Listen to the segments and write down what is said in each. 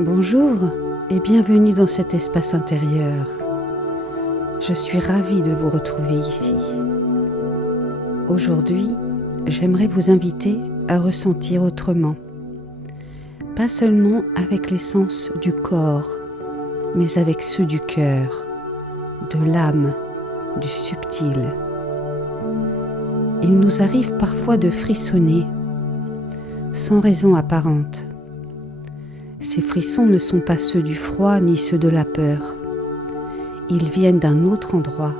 Bonjour et bienvenue dans cet espace intérieur. Je suis ravie de vous retrouver ici. Aujourd'hui, j'aimerais vous inviter à ressentir autrement. Pas seulement avec les sens du corps, mais avec ceux du cœur, de l'âme, du subtil. Il nous arrive parfois de frissonner, sans raison apparente. Ces frissons ne sont pas ceux du froid ni ceux de la peur. Ils viennent d'un autre endroit.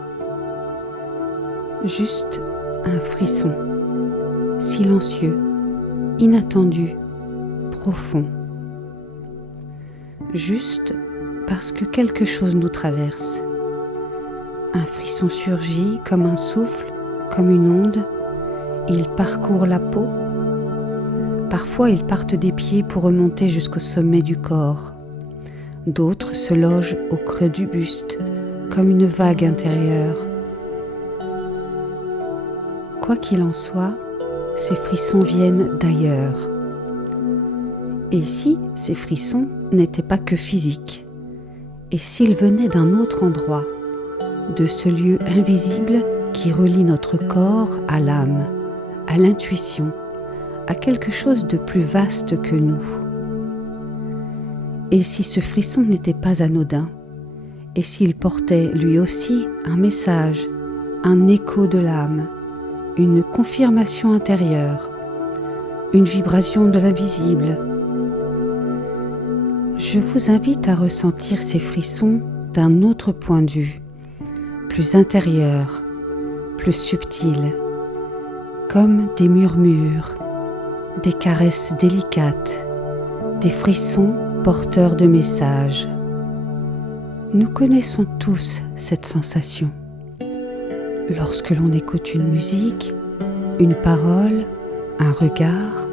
Juste un frisson, silencieux, inattendu, profond. Juste parce que quelque chose nous traverse. Un frisson surgit comme un souffle, comme une onde. Il parcourt la peau. Parfois, ils partent des pieds pour remonter jusqu'au sommet du corps. D'autres se logent au creux du buste, comme une vague intérieure. Quoi qu'il en soit, ces frissons viennent d'ailleurs. Et si ces frissons n'étaient pas que physiques? Et s'ils venaient d'un autre endroit, de ce lieu invisible qui relie notre corps à l'âme, à l'intuition, à quelque chose de plus vaste que nous? Et si ce frisson n'était pas anodin? Et s'il portait lui aussi un message, un écho de l'âme, une confirmation intérieure, une vibration de l'invisible? Je vous invite à ressentir ces frissons d'un autre point de vue, plus intérieur, plus subtil, comme des murmures, des caresses délicates, des frissons porteurs de messages. Nous connaissons tous cette sensation. Lorsque l'on écoute une musique, une parole, un regard,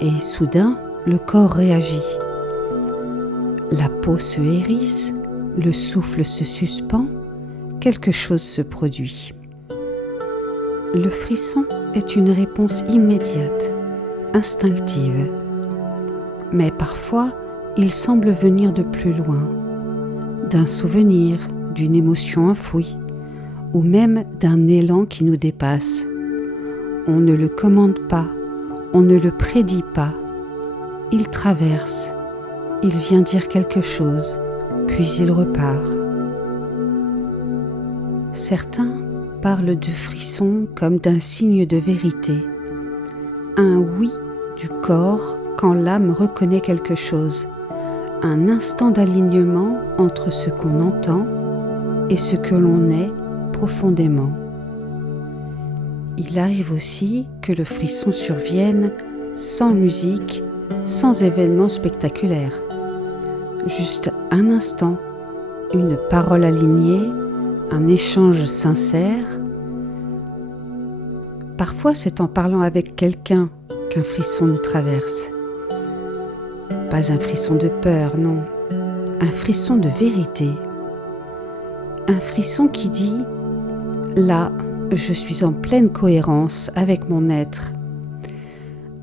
et soudain, le corps réagit. La peau se hérisse, le souffle se suspend, quelque chose se produit. Le frisson est une réponse immédiate, instinctive. Mais parfois, il semble venir de plus loin, d'un souvenir, d'une émotion enfouie, ou même d'un élan qui nous dépasse. On ne le commande pas, on ne le prédit pas. Il traverse, il vient dire quelque chose, puis il repart. Certains parlent de frisson comme d'un signe de vérité, un oui du corps quand l'âme reconnaît quelque chose, un instant d'alignement entre ce qu'on entend et ce que l'on est profondément. Il arrive aussi que le frisson survienne sans musique, sans événement spectaculaire. Juste un instant, une parole alignée, un échange sincère. Parfois, c'est en parlant avec quelqu'un qu'un frisson nous traverse. Pas un frisson de peur, non. Un frisson de vérité. Un frisson qui dit « Là, je suis en pleine cohérence avec mon être,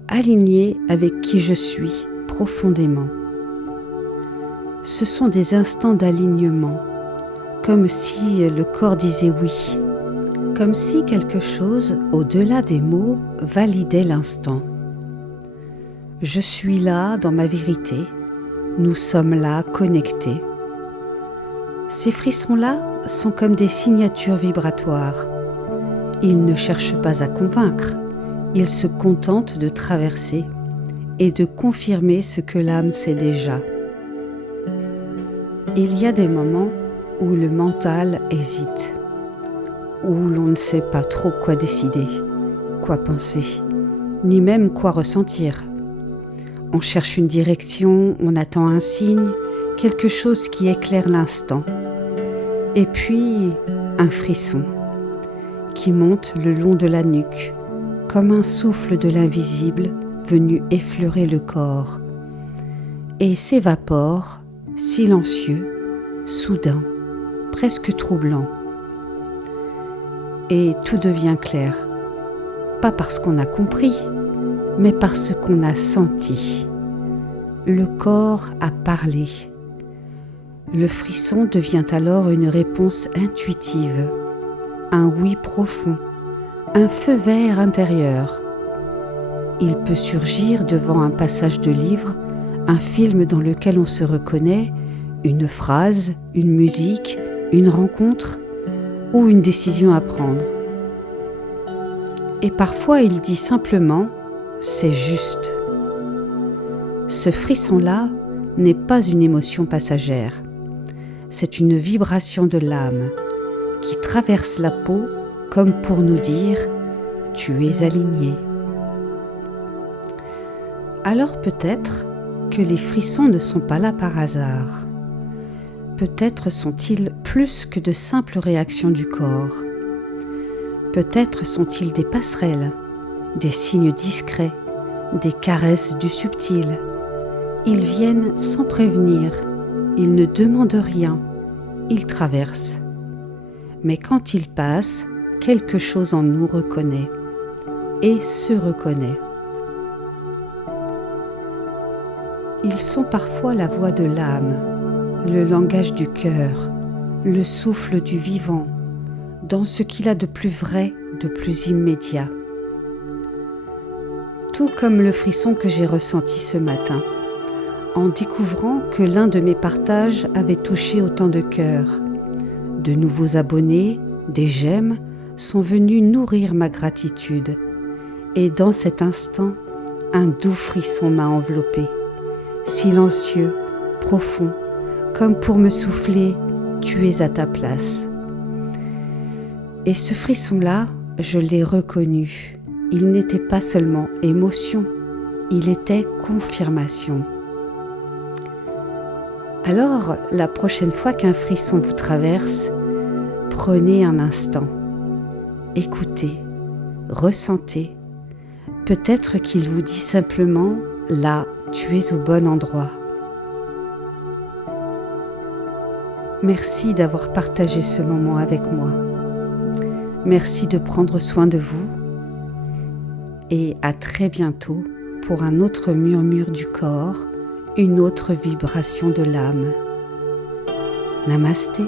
aligné avec qui je suis profondément. » Ce sont des instants d'alignement, comme si le corps disait oui, comme si quelque chose au-delà des mots validait l'instant. Je suis là dans ma vérité, nous sommes là connectés. Ces frissons-là sont comme des signatures vibratoires. Ils ne cherchent pas à convaincre, ils se contentent de traverser et de confirmer ce que l'âme sait déjà. Il y a des moments où le mental hésite, où l'on ne sait pas trop quoi décider, quoi penser, ni même quoi ressentir. On cherche une direction, on attend un signe, quelque chose qui éclaire l'instant. Et puis, un frisson qui monte le long de la nuque, comme un souffle de l'invisible venu effleurer le corps, et s'évapore, silencieux, soudain, presque troublant. Et tout devient clair, pas parce qu'on a compris, mais parce qu'on a senti. Le corps a parlé. Le frisson devient alors une réponse intuitive, un oui profond, un feu vert intérieur. Il peut surgir devant un passage de livre, un film dans lequel on se reconnaît, une phrase, une musique, une rencontre ou une décision à prendre. Et parfois il dit simplement « c'est juste ». Ce frisson-là n'est pas une émotion passagère. C'est une vibration de l'âme qui traverse la peau comme pour nous dire « tu es aligné ». Alors peut-être que les frissons ne sont pas là par hasard. Peut-être sont-ils plus que de simples réactions du corps. Peut-être sont-ils des passerelles, des signes discrets, des caresses du subtil. Ils viennent sans prévenir, ils ne demandent rien, ils traversent. Mais quand ils passent, quelque chose en nous reconnaît et se reconnaît. Ils sont parfois la voix de l'âme, le langage du cœur, le souffle du vivant, dans ce qu'il a de plus vrai, de plus immédiat. Tout comme le frisson que j'ai ressenti ce matin, en découvrant que l'un de mes partages avait touché autant de cœurs. De nouveaux abonnés, des j'aime, sont venus nourrir ma gratitude. Et dans cet instant, un doux frisson m'a enveloppé, silencieux, profond, comme pour me souffler « tu es à ta place ». Et ce frisson-là, je l'ai reconnu. Il n'était pas seulement émotion, il était confirmation. Alors, la prochaine fois qu'un frisson vous traverse, prenez un instant, écoutez, ressentez. Peut-être qu'il vous dit simplement « là, tu es au bon endroit ». Merci d'avoir partagé ce moment avec moi. Merci de prendre soin de vous et à très bientôt pour un autre murmure du corps, une autre vibration de l'âme. Namasté.